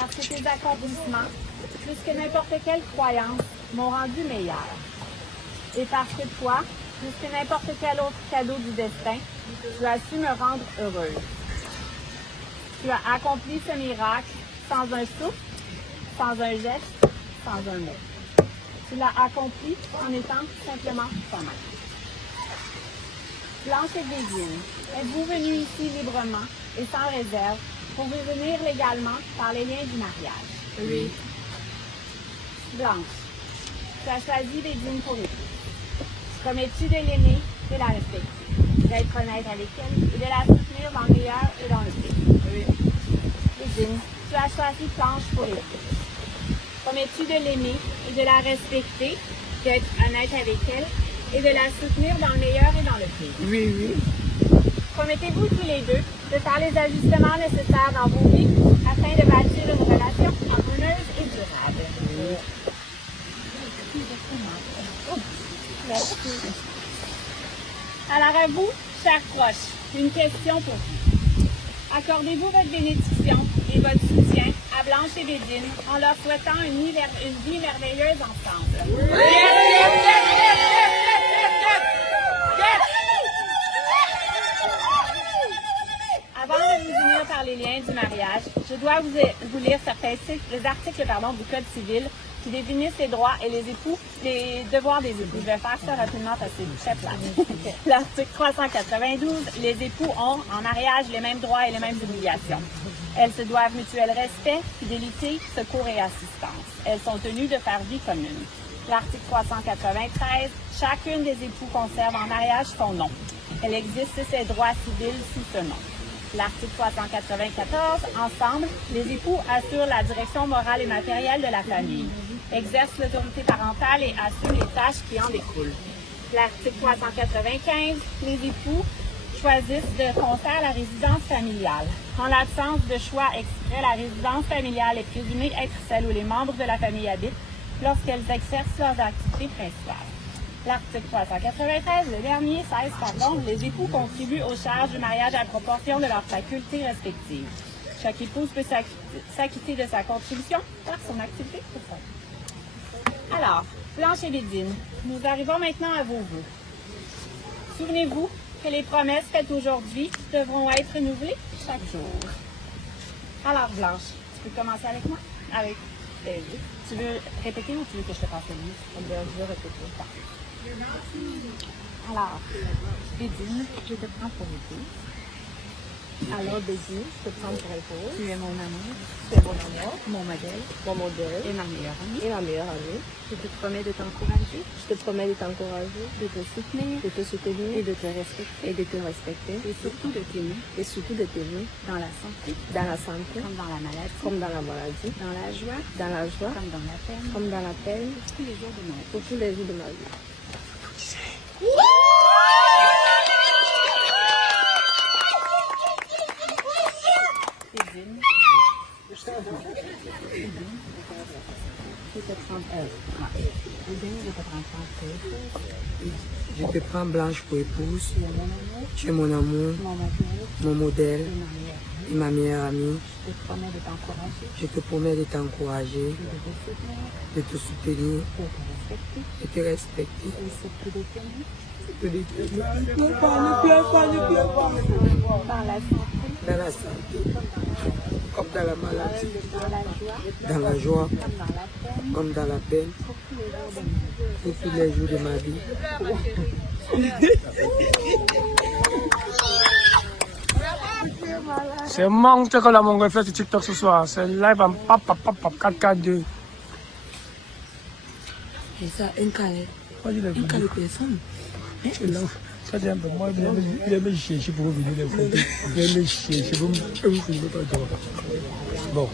parce que tes accomplissements, plus que n'importe quelle croyance, m'ont rendu meilleur. Et parce que toi, plus que n'importe quel autre cadeau du destin, tu as su me rendre heureuse. Tu as accompli ce miracle sans un souffle, sans un geste, sans un mot. Tu l'as accompli en étant simplement toi-même. Blanche et Bédine, êtes-vous venue ici librement et sans réserve pour revenir légalement par les liens du mariage? Oui. Blanche, tu as choisi Bédine pour épouse. Promets-tu de l'aimer, de la respecter, d'être honnête avec elle et de la soutenir dans le meilleur et dans le pire? Oui. Bédine, tu as choisi Blanche pour épouse. Promets-tu de l'aimer et de la respecter, d'être honnête avec elle et de la soutenir dans le meilleur et dans le pire? Oui, oui. Promettez-vous tous les deux de faire les ajustements nécessaires dans vos vies afin de bâtir une relation harmonieuse et durable? Oui. Merci. Alors à vous, chers proches, une question pour vous. Accordez-vous votre bénédiction et votre soutien à Blanche et Bédine en leur souhaitant une vie merveilleuse ensemble? Oui. Avant de vous unir par les liens du mariage, je dois vous lire certains articles du Code civil qui définissent les droits et les devoirs des époux. Je vais faire ça rapidement parce que c'est très plat. L'article 392, les époux ont en mariage les mêmes droits et les mêmes obligations. Elles se doivent mutuel respect, fidélité, secours et assistance. Elles sont tenues de faire vie commune. L'article 393, chacune des époux conserve en mariage son nom. Elle existe ses droits civils sous ce nom. L'article 394, ensemble, les époux assurent la direction morale et matérielle de la famille, exercent l'autorité parentale et assument les tâches qui en découlent. L'article 395, les époux choisissent de concert la résidence familiale. En l'absence de choix exprès, la résidence familiale est présumée être celle où les membres de la famille habitent lorsqu'elles exercent leurs activités principales. L'article 393, le dernier, 16, les époux contribuent aux charges du mariage à proportion de leurs facultés respectives. Chaque épouse peut s'acquitter de sa contribution par son activité préférée. Alors, Blanche et Bédine, nous arrivons maintenant à vos vœux. Souvenez-vous que les promesses faites aujourd'hui devront être renouvelées chaque jour. Alors, Blanche, tu peux commencer avec moi? Avec plaisir. Tu veux répéter ou tu veux que je te passe le livre? Je veux répéter. Parfait. Alors, Bédine, je te prends pour épouse. Alors, Bédine, je te prends pour épouse. Tu es mon amour. Tu es mon amour. Mon modèle. Mon modèle. Et ma meilleure amie. Et ma meilleure amie. Je te promets de t'encourager. Je te promets de t'encourager. De te soutenir. De te soutenir. Et de te respecter. Et de te respecter. Et surtout de t'aimer. Et surtout de t'aimer. Dans la santé. Dans la santé. Comme dans la maladie. Comme dans la maladie. Dans la joie. Dans la joie. Comme dans la peine. Comme dans la peine. Pour tous les jours de ma vie. Pour tous les jours de ma vie. Je te prends Blanche pour épouse. Tu es mon amour, mon modèle et ma meilleure amie. Je te promets de t'encourager, de te soutenir, de te respecter. Ne pleure pas. Dans la santé, comme dans la maladie, dans la joie, comme dans la peine, pour tous les jours de ma vie. C'est mon que la mon fait sur TikTok ce soir. C'est live en 442. Et ça, un calé. Un calé personne. Ça dit un peu, moi, il aime chier pour vous venir les photos. Il aime chier, c'est bon, je ne veux pas dire. Bon.